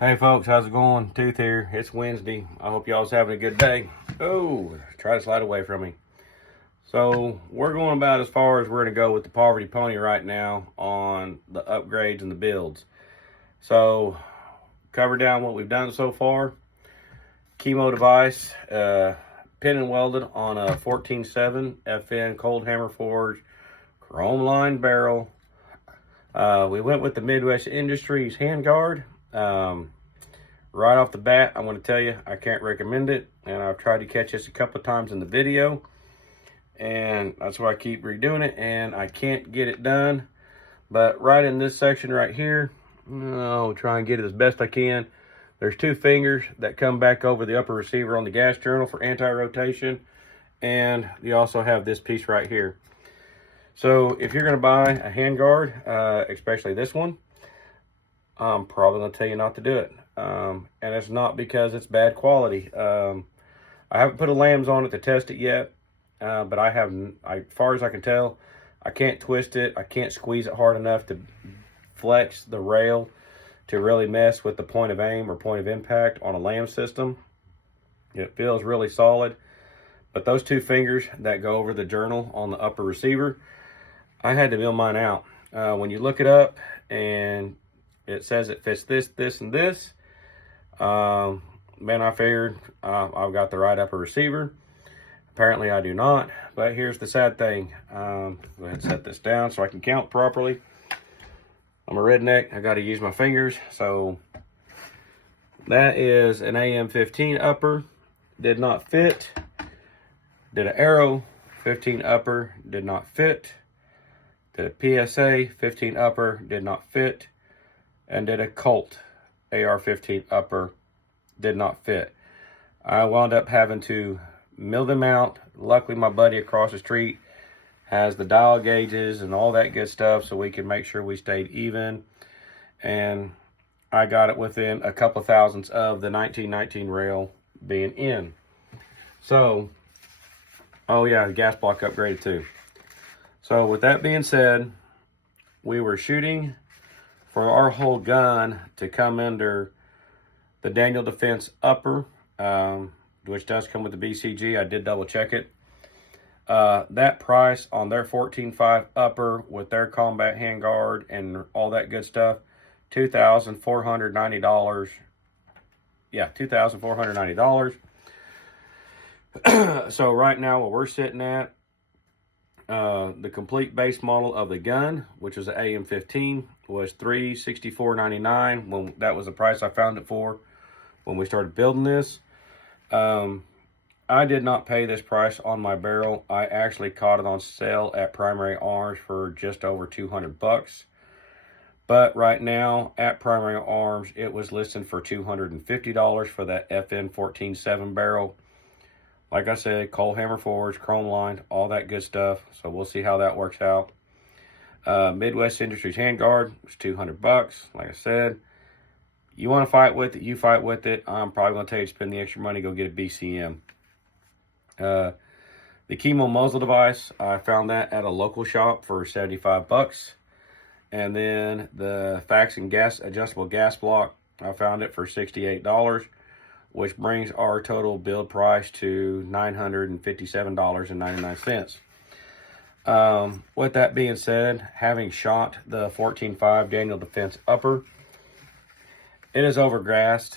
Hey folks, how's it going? Tooth here. It's Wednesday. I hope y'all's having a good day. Oh, try to slide away from me. So we're going about as far as we're going to go with the Poverty Pony right now on the upgrades and the builds. So cover down what we've done so far. Chemo device, pin and welded on a 14.7 FN cold hammer forged chrome lined barrel. We went with the Midwest Industries handguard. Right off the bat, I'm going to tell you, I can't recommend it. And I've tried to catch this a couple of times in the video. And that's why I keep redoing it. And I can't get it done. But right in this section right here, I'll try and get it as best I can. There's two fingers that come back over the upper receiver on the gas journal for anti-rotation. And you also have this piece right here. So if you're going to buy a handguard, especially this one, I'm probably going to tell you not to do it. And it's not because it's bad quality. I haven't put a lambs on it to test it yet. But as far as I can tell, I can't twist it. I can't squeeze it hard enough to flex the rail to really mess with the point of aim or point of impact on a lamb system. It feels really solid. But those two fingers that go over the journal on the upper receiver, I had to mill mine out. When you look it up and it says it fits this, this, and this, man, I figured I've got the right upper receiver. Apparently I do not, but here's the sad thing. Go ahead and set this down so I can count properly. I'm a redneck, I got to use my fingers. So that is an AR-15 upper, did not fit. Did an Arrow 15 upper, did not fit. Did a PSA 15 upper, did not fit. And did a Colt AR-15 upper, did not fit. I wound up having to mill them out. Luckily, my buddy across the street has the dial gauges and all that good stuff, so we can make sure we stayed even. And I got it within a couple thousandths of the 1919 rail being in. So, oh yeah, the gas block upgraded too. So with that being said, we were shooting for our whole gun to come under the Daniel Defense upper, which does come with the BCG. I did double check it. That price on their 14.5 upper with their combat handguard and all that good stuff, $2,490. Yeah, $2,490. So right now what we're sitting at, the complete base model of the gun, which is an AR-15, was $364.99. When that was the price I found it for when we started building this. I did not pay this price on my barrel. I actually caught it on sale at Primary Arms for just over 200 bucks. But right now at Primary Arms, it was listed for $250 for that FN 14.7 barrel. Like I said, cold hammer forged, chrome lined, all that good stuff. So we'll see how that works out. Midwest Industries handguard was 200 bucks. Like I said, you want to fight with it, you fight with it. I'm probably going to tell you to spend the extra money, go get a BCM. The chemo muzzle device, I found that at a local shop for 75 bucks. And then the fax and gas adjustable gas block, I found it for $68. Which brings our total build price to $957.99. With that being said, having shot the 14.5 Daniel Defense upper, it is overgassed.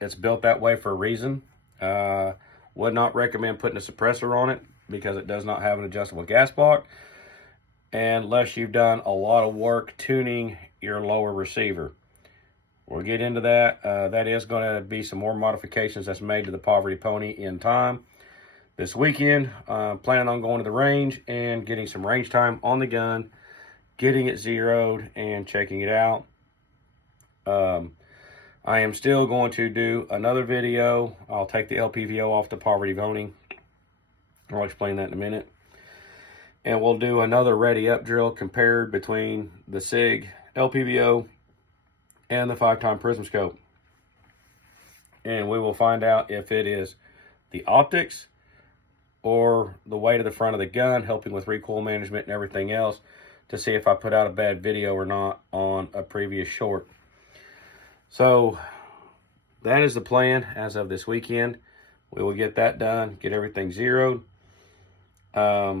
It's built that way for a reason. Would not recommend putting a suppressor on it because it does not have an adjustable gas block, unless you've done a lot of work tuning your lower receiver. We'll get into that. That is going to be some more modifications that's made to the Poverty Pony in time. This weekend, planning on going to the range and getting some range time on the gun, getting it zeroed and checking it out. I am still going to do another video. I'll take the LPVO off the Poverty Pony. I'll explain that in a minute. And we'll do another ready up drill compared between the SIG LPVO and the 5-time prism scope. And we will find out if it is the optics or the weight of the front of the gun, helping with recoil management and everything else, to see if I put out a bad video or not on a previous short. So that is the plan as of this weekend. We will get that done, get everything zeroed. But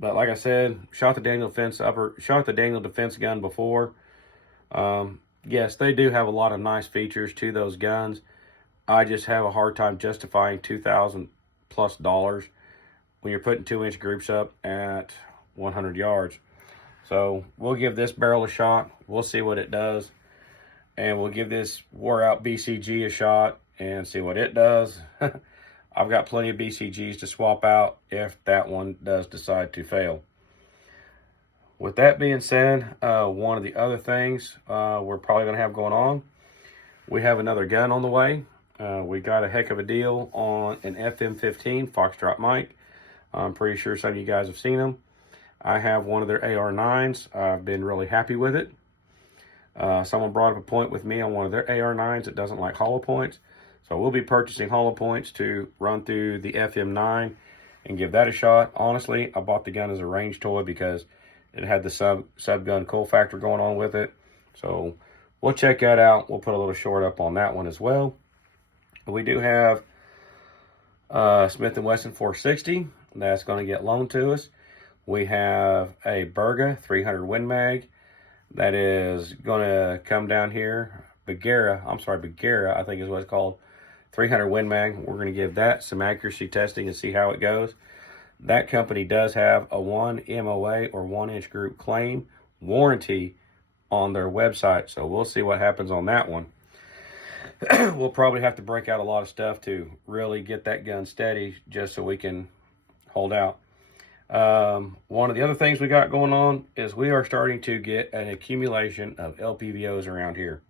like I said, shot the Daniel defense gun before. Yes, they do have a lot of nice features to those guns. I just have a hard time justifying $2,000+ when you're putting 2-inch groups up at 100 yards. So we'll give this barrel a shot. We'll see what it does. And we'll give this wore out BCG a shot and see what it does. I've got plenty of BCGs to swap out if that one does decide to fail. With that being said, one of the other things we're probably going to have going on, we have another gun on the way. We got a heck of a deal on an FM-15 Foxtrot Mike. I'm pretty sure some of you guys have seen them. I have one of their AR-9s. I've been really happy with it. Someone brought up a point with me on one of their AR-9s that doesn't like hollow points. So we'll be purchasing hollow points to run through the FM9 and give that a shot. Honestly, I bought the gun as a range toy because it had the sub gun cool factor going on with it. So we'll check that out. We'll put a little short up on that one as well. We do have Smith & Wesson 460. That's going to get loaned to us. We have a Berga 300 Win Mag that is going to come down here. Bagheera, I think is what it's called. 300 Win Mag. We're going to give that some accuracy testing and see how it goes. That company does have a 1 MOA or 1-inch group claim warranty on their website. So we'll see what happens on that one. We'll probably have to break out a lot of stuff to really get that gun steady just so we can hold out. One of the other things we got going on is we are starting to get an accumulation of LPVOs around here.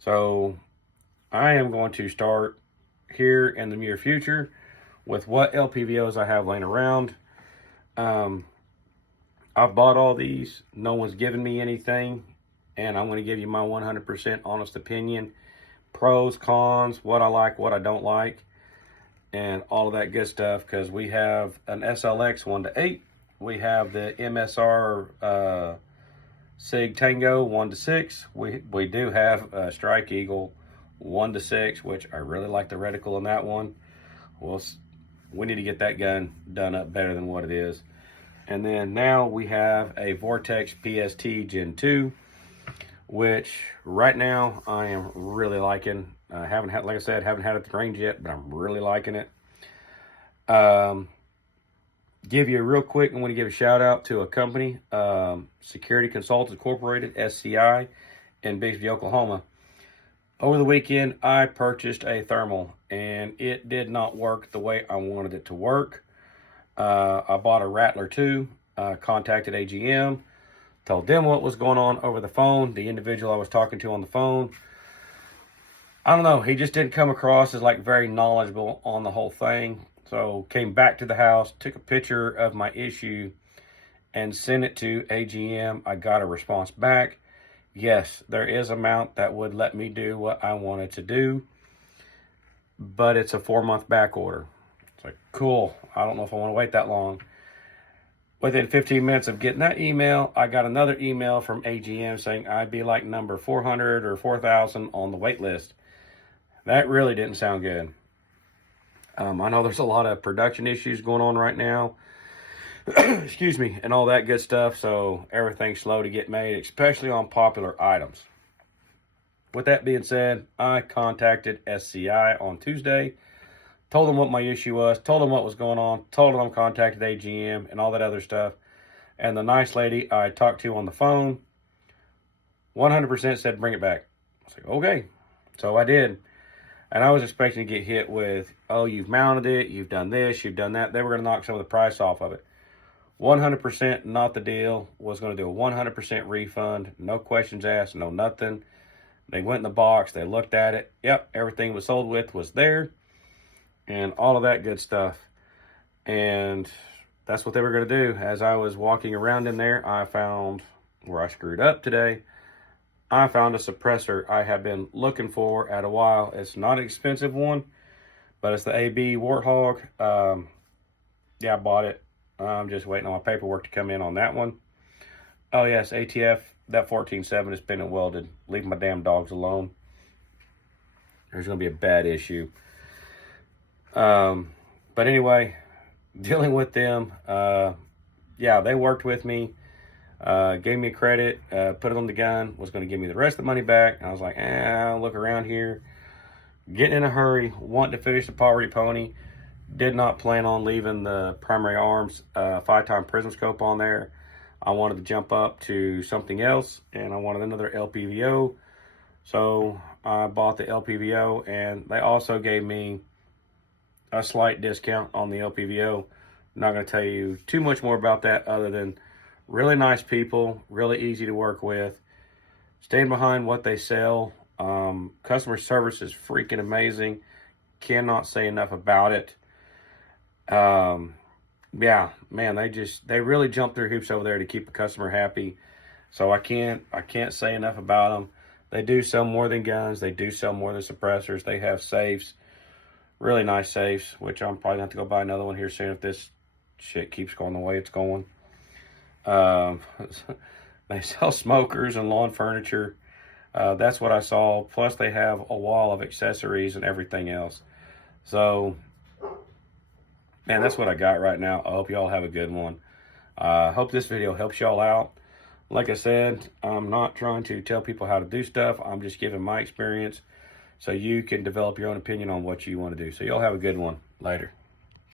So I am going to start here in the near future with what LPVOs I have laying around. I've bought all these. No one's given me anything. And I'm going to give you my 100% honest opinion. Pros, cons, what I like, what I don't like. And all of that good stuff. Because we have an SLX 1-8. We have the MSR Sig Tango 1-6. We do have a Strike Eagle 1-6, which I really like the reticle in that one. We need to get that gun done up better than what it is. And then now we have a Vortex PST Gen 2, which right now I am really liking. Haven't had, like I said, haven't had it at the range yet, but I'm really liking it. Give you a real quick, I want to give a shout out to a company, Security Consultants Incorporated, SCI, in Bixby, Oklahoma. Over the weekend, I purchased a thermal, and it did not work the way I wanted it to work. I bought a Rattler 2, contacted AGM, told them what was going on over the phone. The individual I was talking to on the phone, I don't know, he just didn't come across as like very knowledgeable on the whole thing. So came back to the house, took a picture of my issue and sent it to AGM. I got a response back. Yes, there is an amount that would let me do what I wanted to do, but it's a 4-month back order. It's like, cool. I don't know if I want to wait that long. Within 15 minutes of getting that email, I got another email from AGM saying I'd be like number 400 or 4,000 on the wait list. That really didn't sound good. I know there's a lot of production issues going on right now. Excuse me, and all that good stuff. So everything's slow to get made, especially on popular items. With that being said, I contacted SCI on Tuesday, told them what my issue was, told them what was going on, told them I contacted AGM and all that other stuff. And the nice lady I talked to on the phone 100% said, bring it back. I was like, okay. So I did. And I was expecting to get hit with, oh, you've mounted it, you've done this, you've done that. They were going to knock some of the price off of it. 100% not the deal. Was going to do a 100% refund. No questions asked, no nothing. They went in the box. They looked at it. Yep, everything was sold with was there. And all of that good stuff. And that's what they were going to do. As I was walking around in there, I found where I screwed up today. I found a suppressor I have been looking for at a while. It's not an expensive one, but it's the AB Warthog. I bought it. I'm just waiting on my paperwork to come in on that one. Oh yes, ATF that 14.7 is been welded. Leave my damn dogs alone. There's going to be a bad issue. But anyway, dealing with them, yeah, they worked with me, gave me credit, put it on the gun, was going to give me the rest of the money back. And I was like, I'll look around here. Getting in a hurry, wanting to finish the Poverty Pony. Did not plan on leaving the primary arms 5-time prism scope on there. I wanted to jump up to something else, and I wanted another LPVO. So I bought the LPVO, and they also gave me a slight discount on the LPVO. I'm not going to tell you too much more about that other than really nice people, really easy to work with, stand behind what they sell. Customer service is freaking amazing. Cannot say enough about it. Yeah, man, they really jump through hoops over there to keep the customer happy. So I can't say enough about them. They do sell more than guns. They do sell more than suppressors. They have safes, really nice safes, which I'm probably gonna have to go buy another one here soon if this shit keeps going the way it's going. They sell smokers and lawn furniture. That's what I saw. Plus they have a wall of accessories and everything else. So, man, that's what I got right now. I hope y'all have a good one. Hope this video helps y'all out. Like I said, I'm not trying to tell people how to do stuff. I'm just giving my experience so you can develop your own opinion on what you want to do. So y'all have a good one. Later.